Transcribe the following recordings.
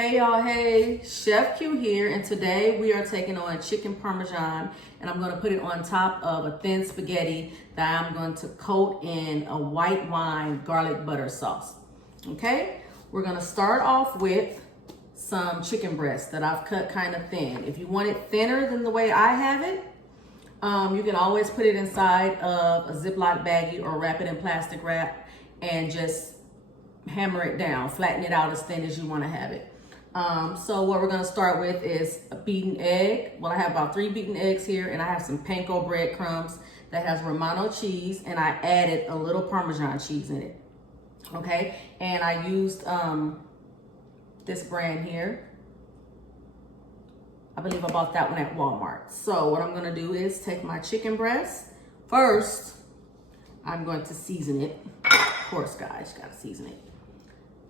Hey y'all, hey, Chef Q here, and today we are taking on chicken parmesan, and I'm going to put it on top of a thin spaghetti that I'm going to coat in a white wine garlic butter sauce. Okay, we're going to start off with some chicken breast that I've cut kind of thin. If you want it thinner than the way I have it, you can always put it inside of a Ziploc baggie or wrap it in plastic wrap and just hammer it down, flatten it out as thin as you want to have it. So what we're going to start with is a beaten egg. Well, I have about 3 beaten eggs here, and I have some Panko breadcrumbs that has Romano cheese, and I added a little Parmesan cheese in it. Okay, and I used this brand here. I believe I bought that one at Walmart. So what I'm going to do is take my chicken breast. First, I'm going to season it. Of course, guys, you got to season it.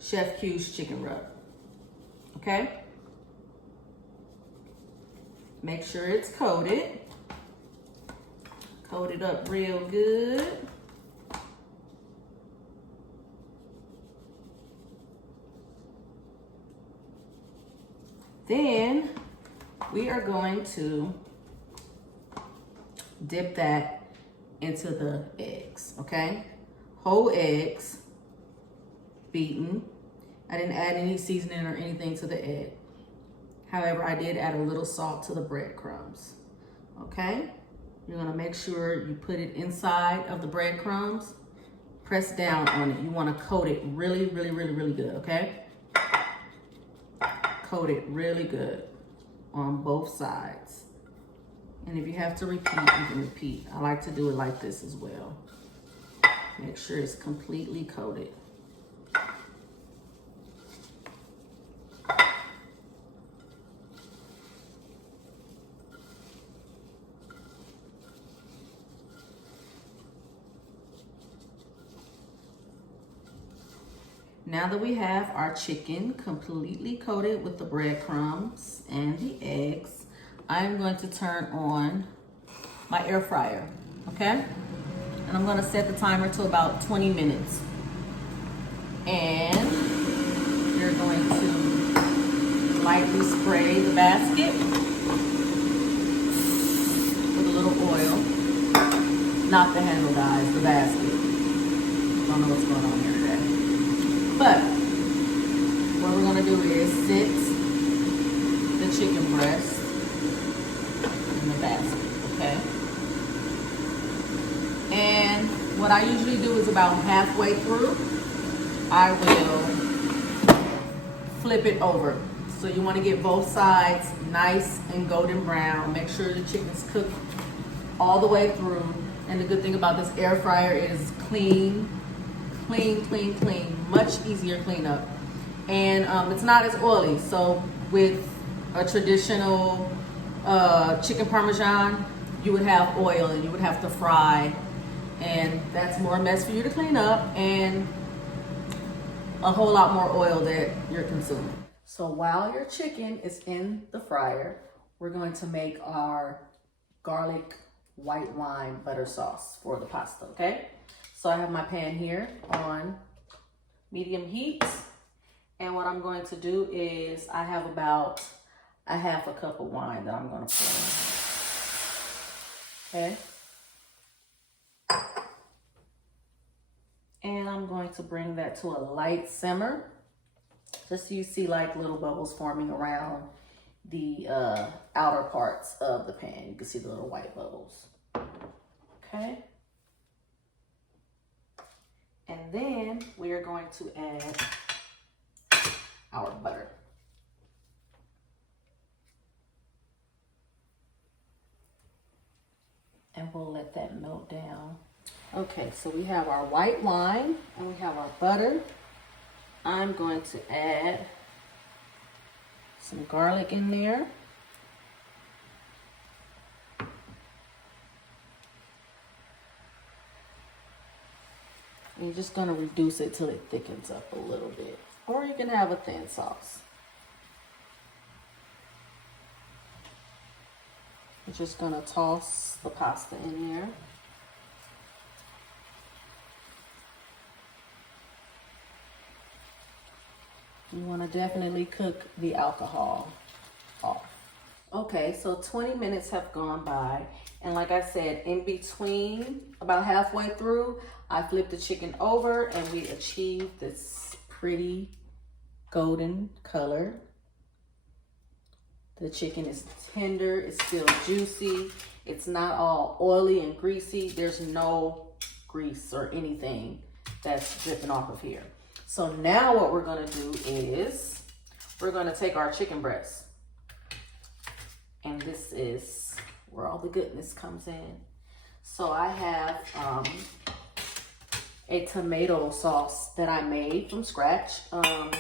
Chef Q's chicken rub. Okay, make sure it's coated. Coat it up real good. Then we are going to dip that into the eggs, okay? Whole eggs, beaten. I didn't add any seasoning or anything to the egg. However, I did add a little salt to the breadcrumbs. Okay? You're gonna make sure you put it inside of the breadcrumbs. Press down on it. You wanna coat it really, really, really, really good, okay? Coat it really good on both sides. And if you have to repeat, you can repeat. I like to do it like this as well. Make sure it's completely coated. Now that we have our chicken completely coated with the breadcrumbs and the eggs, I'm going to turn on my air fryer, okay? And I'm gonna set the timer to about 20 minutes. And you're going to lightly spray the basket with a little oil. Not the handle, guys, the basket. Don't know what's going on here today. But what we're gonna do is sit the chicken breast in the basket, okay? And what I usually do is about halfway through, I will flip it over. So you wanna get both sides nice and golden brown. Make sure the chicken's cooked all the way through. And the good thing about this air fryer is clean, much easier cleanup. And it's not as oily. So with a traditional chicken parmesan, you would have oil and you would have to fry. And that's more mess for you to clean up and a whole lot more oil that you're consuming. So while your chicken is in the fryer, we're going to make our garlic white wine butter sauce for the pasta, okay? So I have my pan here on medium heat. And what I'm going to do is I have about a half a cup of wine that I'm going to pour in. Okay. And I'm going to bring that to a light simmer. Just so you see like little bubbles forming around the outer parts of the pan. You can see the little white bubbles. Okay. And then we are going to add our butter. And we'll let that melt down. Okay, so we have our white wine and we have our butter. I'm going to add some garlic in there. And you're just gonna reduce it till it thickens up a little bit. Or you can have a thin sauce. You're just gonna toss the pasta in there. You want to definitely cook the alcohol off. Okay, so 20 minutes have gone by, and like I said, in between, about halfway through, I flipped the chicken over and we achieved this pretty golden color. The chicken is tender, it's still juicy, it's not all oily and greasy. There's no grease or anything that's dripping off of here. So now what we're gonna do is we're gonna take our chicken breast, and this is where all the goodness comes in. So I have a tomato sauce that I made from scratch a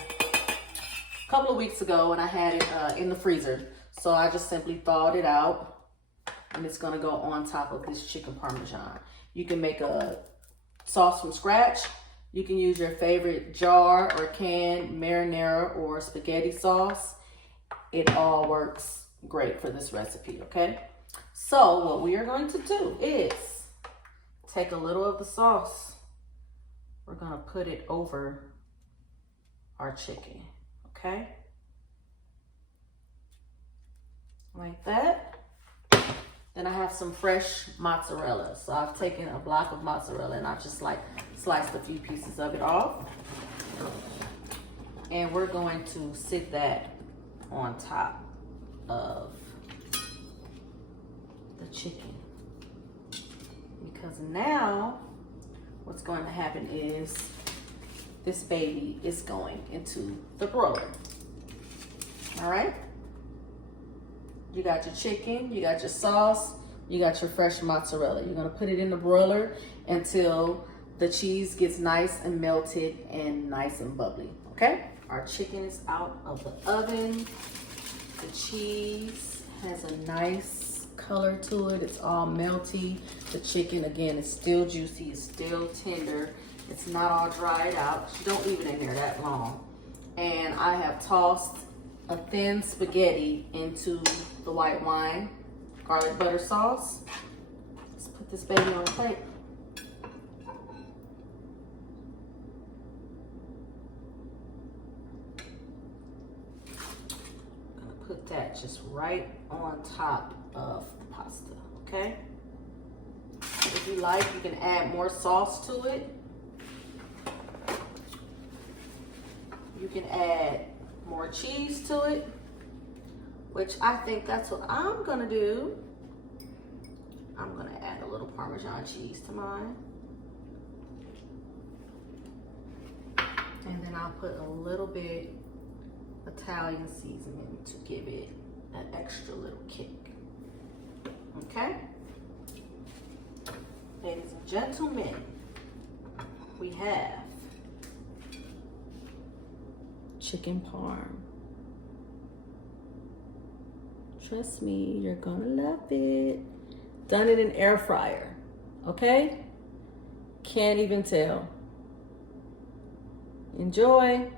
couple of weeks ago, and I had it in the freezer. So I just simply thawed it out, and it's gonna go on top of this chicken parmesan. You can make a sauce from scratch. You can use your favorite jar or can marinara or spaghetti sauce. It all works great for this recipe, okay? So what we are going to do is take a little of the sauce. We're gonna put it over our chicken, okay? Like that. Then I have some fresh mozzarella. So I've taken a block of mozzarella and I've just like sliced a few pieces of it off. And we're going to sit that on top of the chicken. Because now what's going to happen is this baby is going into the broiler. All right? You got your chicken, you got your sauce, you got your fresh mozzarella. You're gonna put it in the broiler until the cheese gets nice and melted and nice and bubbly, okay? Our chicken is out of the oven. The cheese has a nice color to it. It's all melty. The chicken, again, is still juicy, it's still tender. It's not all dried out. You don't leave it in there that long. And I have tossed a thin spaghetti into the white wine garlic butter sauce. Let's put this baby on a plate. I'm gonna put that just right on top of the pasta, okay? If you like, you can add more sauce to it. You can add more cheese to it, which I think that's what I'm gonna do. I'm gonna add a little Parmesan cheese to mine. And then I'll put a little bit Italian seasoning to give it an extra little kick. Okay? Ladies and gentlemen, we have chicken parm. Trust me, you're gonna love it. Done it in air fryer, okay? Can't even tell. Enjoy.